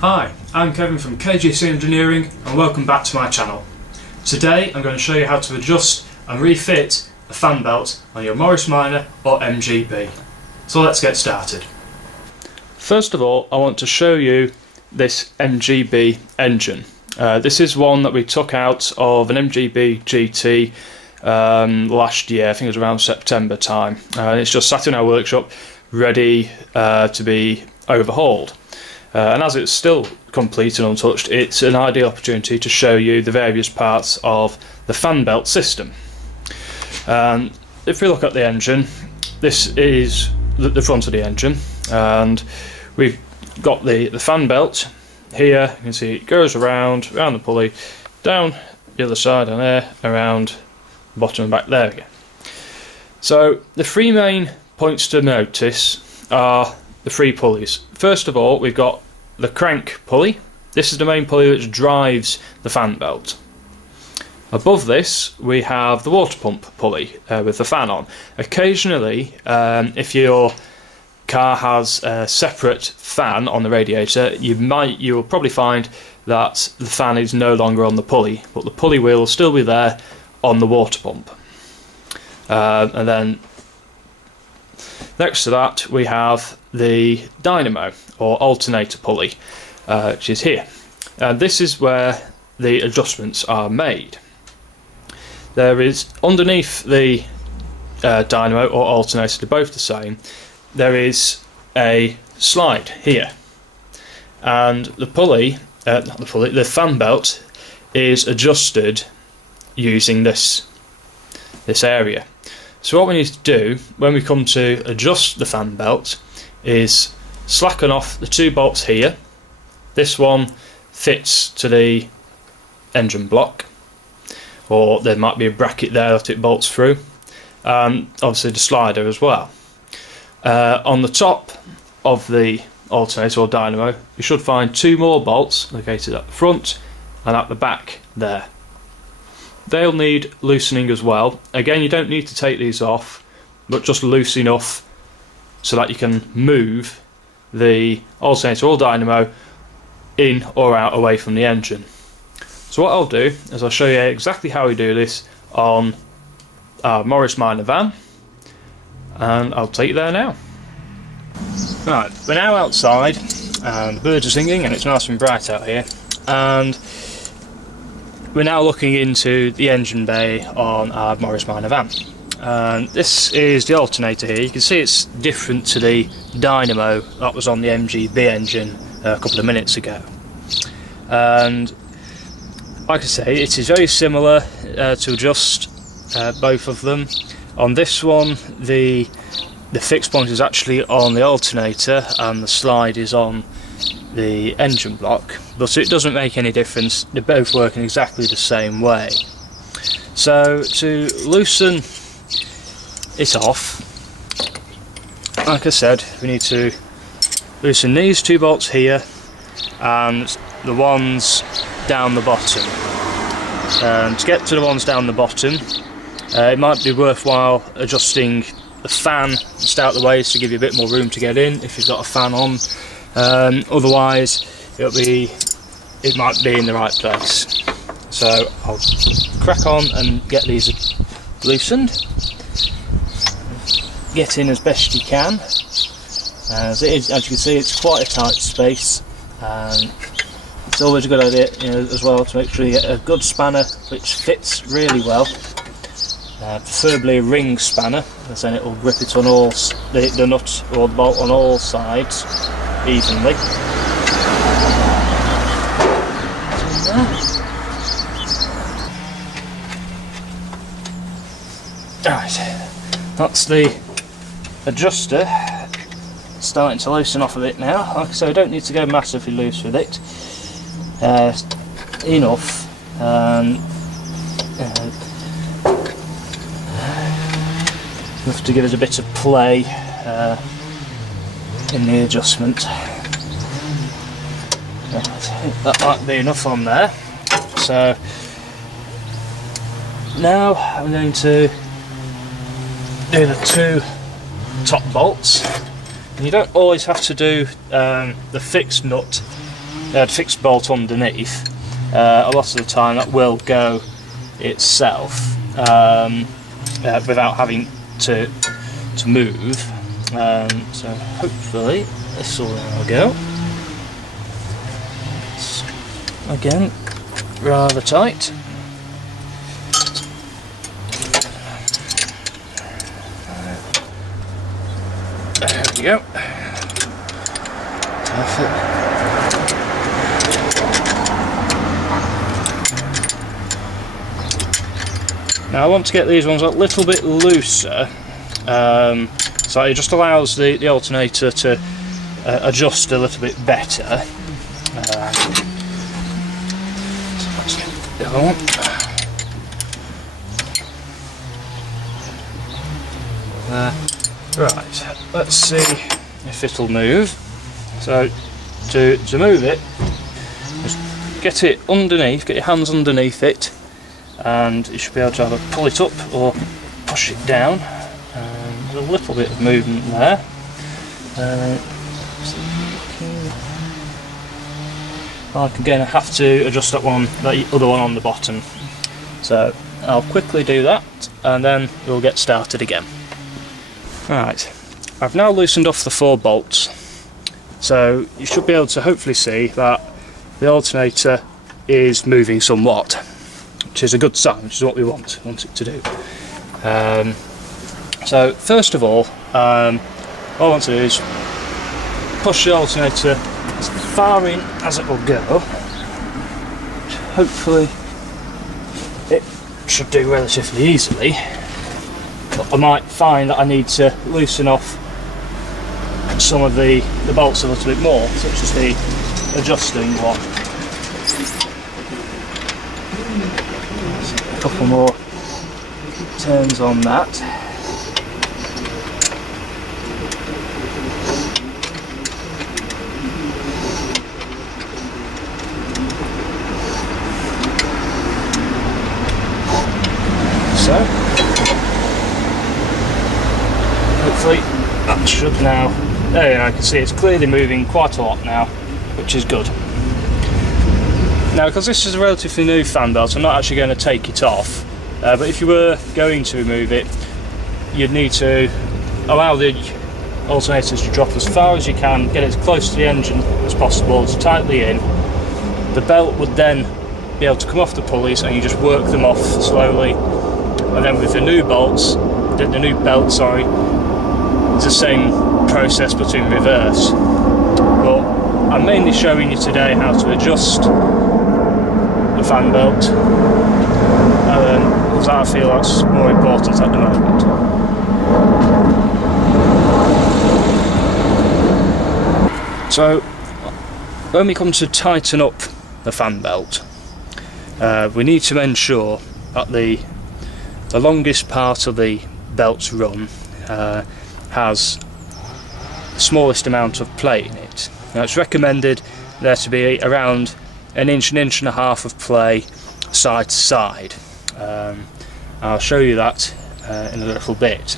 Hi, I'm Kevin from KGC Engineering and welcome back to my channel. Today I'm going to show you how to adjust and refit a fan belt on your Morris Minor or MGB. So let's get started. First of all, I want to show you this MGB engine. This is one that we took out of an MGB GT last year. I think it was around September time. It's just sat in our workshop ready to be overhauled. And as it's still complete and untouched, it's an ideal opportunity to show you the various parts of the fan belt system. If we look at the engine, this is the front of the engine, and we've got the fan belt here. You can see it goes around the pulley, down the other side and there, around the bottom and back there again. So the three main points to notice are the three pulleys. First of all, we've got the crank pulley. This is the main pulley which drives the fan belt. Above this we have the water pump pulley with the fan on. Occasionally, if your car has a separate fan on the radiator, you will probably find that the fan is no longer on the pulley, but the pulley wheel will still be there on the water pump. And then next to that we have the dynamo or alternator pulley, which is here. And this is where the adjustments are made. There is, underneath the dynamo or alternator, they're both the same, there is a slide here. And the the fan belt is adjusted using this area. So what we need to do when we come to adjust the fan belt is slacken off the two bolts here. This one fits to the engine block, or there might be a bracket there that it bolts through, and obviously the slider as well. On the top of the alternator or dynamo you should find two more bolts located at the front and at the back there. They'll need loosening as well. Again, you don't need to take these off, but just loose enough so that you can move the alternator or dynamo in or out away from the engine. So what I'll do is I'll show you exactly how we do this on our Morris Minor van, and I'll take you there now. Right, we're now outside and the birds are singing and it's nice and bright out here, and we're now looking into the engine bay on our Morris Minor van. And this is the alternator here. You can see it's different to the dynamo that was on the MGB engine a couple of minutes ago. And like I say, it is very similar to adjust both of them. On this one, the fixed point is actually on the alternator and the slide is on the engine block, but it doesn't make any difference. They both work in exactly the same way. So to loosen it off, like I said, we need to loosen these two bolts here and the ones down the bottom. To get to the ones down the bottom, it might be worthwhile adjusting the fan just out of the way to give you a bit more room to get in if you've got a fan on. Otherwise it might be in the right place. So I'll crack on and get these loosened. Get in as best you can. As it is, as you can see, it's quite a tight space, and it's always a good idea, as well, to make sure you get a good spanner which fits really well. Preferably a ring spanner, because then it will grip it on all the nut or the bolt on all sides evenly. Right, that's the adjuster starting to loosen off a bit now. Like I say, I don't need to go massively loose with it. Enough. Enough to give us a bit of play in the adjustment. That might be enough on there. So now I'm going to do the two top bolts. And you don't always have to do the fixed nut fixed bolt underneath, a lot of the time that will go itself without having to move. So hopefully this will now go. It's, again, rather tight. There we go. Perfect. Now I want to get these ones a little bit looser, so it just allows the alternator to adjust a little bit better. So let's get the other one. Right, let's see if it'll move. So to move it, just get it underneath, get your hands underneath it, and you should be able to either pull it up or push it down. There's a little bit of movement there. Again, I have to adjust that other one on the bottom. So I'll quickly do that, and then we'll get started again. Right, I've now loosened off the 4 bolts, so you should be able to hopefully see that the alternator is moving somewhat, which is a good sign, which is what we want it to do. So first of all, what I want to do is push the alternator as far in as it will go. Hopefully it should do relatively easily. But I might find that I need to loosen off some of the bolts a little bit more, such as the adjusting one. A couple more turns on that. So hopefully that should now, there you go, I can see it's clearly moving quite a lot now, which is good. Now, because this is a relatively new fan belt, I'm not actually going to take it off, but if you were going to remove it, you'd need to allow the alternators to drop as far as you can, get it as close to the engine as possible, as tightly in. The belt would then be able to come off the pulleys and you just work them off slowly. And then with the new bolts, the new belt, sorry, it's the same process but in reverse. But I'm mainly showing you today how to adjust the fan belt, because I feel that's more important at the moment. So when we come to tighten up the fan belt, we need to ensure that the longest part of the belt's run has the smallest amount of play in it. Now, it's recommended there to be around an inch and a half of play side to side. I'll show you that in a little bit.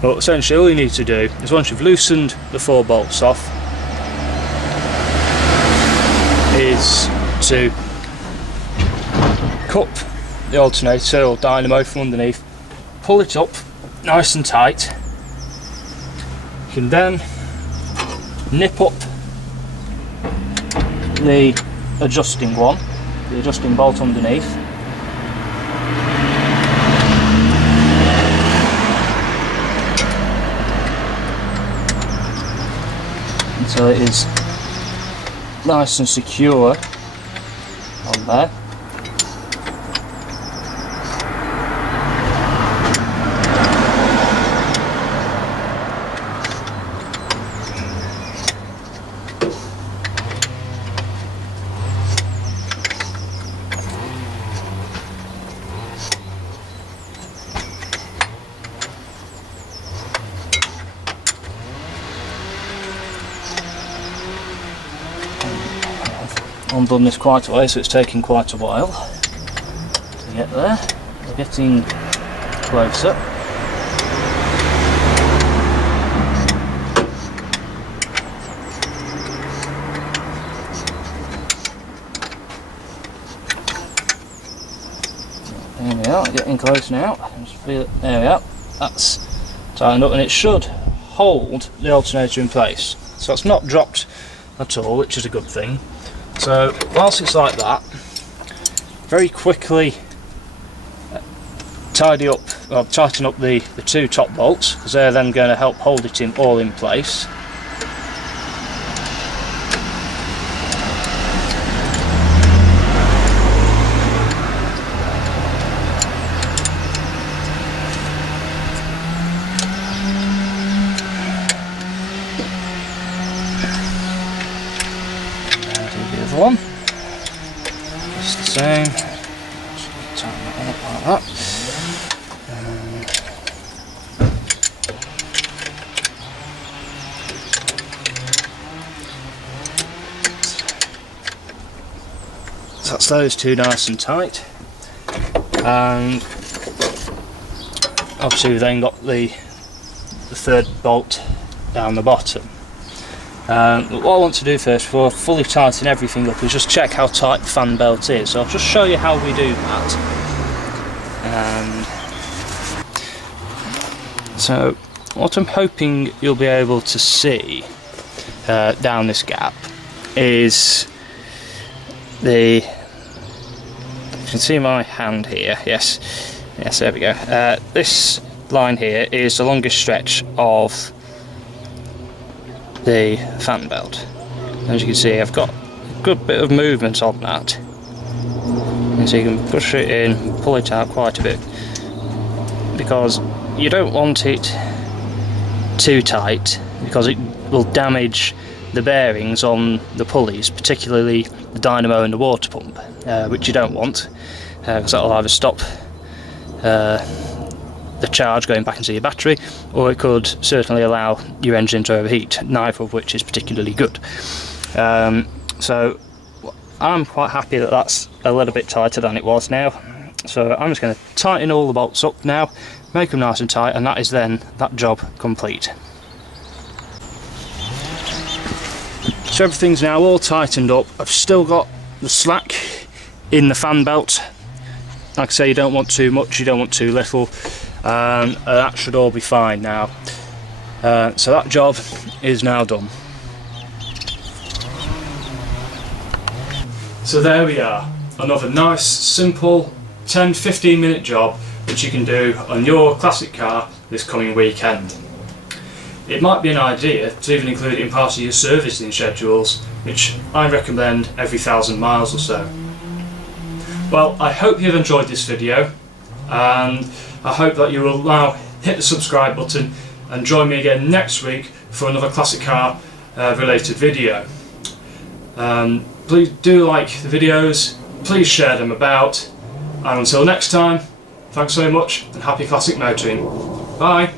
But essentially all you need to do is, once you've loosened the 4 bolts off, is to cup the alternator or dynamo from underneath, pull it up nice and tight. You can then nip up the adjusting one, the adjusting bolt underneath, until it is nice and secure on there. Undone this quite a way, so it's taking quite a while to get there. We're getting closer. getting close now. Just feel it. There we are. That's tightened up, and it should hold the alternator in place. So it's not dropped at all, which is a good thing. So whilst it's like that, very quickly tighten up the two top bolts, because they're then going to help hold it all in place. One, just the same. Just tighten that up like that. So that's those two nice and tight, and obviously we've then got the third bolt down the bottom. What I want to do first, before I fully tighten everything up, is just check how tight the fan belt is. So I'll just show you how we do that. So what I'm hoping you'll be able to see down this gap is you can see my hand here. Yes, there we go. This line here is the longest stretch of the fan belt. As you can see, I've got a good bit of movement on that, and so you can push it in, pull it out quite a bit, because you don't want it too tight, because it will damage the bearings on the pulleys, particularly the dynamo and the water pump, which you don't want, because that will either stop the charge going back into your battery, or it could certainly allow your engine to overheat, neither of which is particularly good. So I'm quite happy that that's a little bit tighter than it was now. So I'm just going to tighten all the bolts up now, make them nice and tight, and that is then that job complete. So everything's now all tightened up. I've still got the slack in the fan belt. Like I say, you don't want too much, you don't want too little. That should all be fine now. So that job is now done. So there we are, another nice, simple 10-15 minute job which you can do on your classic car this coming weekend. It might be an idea to even include it in part of your servicing schedules, which I recommend every 1,000 miles or so. Well, I hope you've enjoyed this video, and I hope that you will now hit the subscribe button and join me again next week for another classic car related video. Please do like the videos, please share them about, and until next time, thanks so much and happy classic motoring. Bye!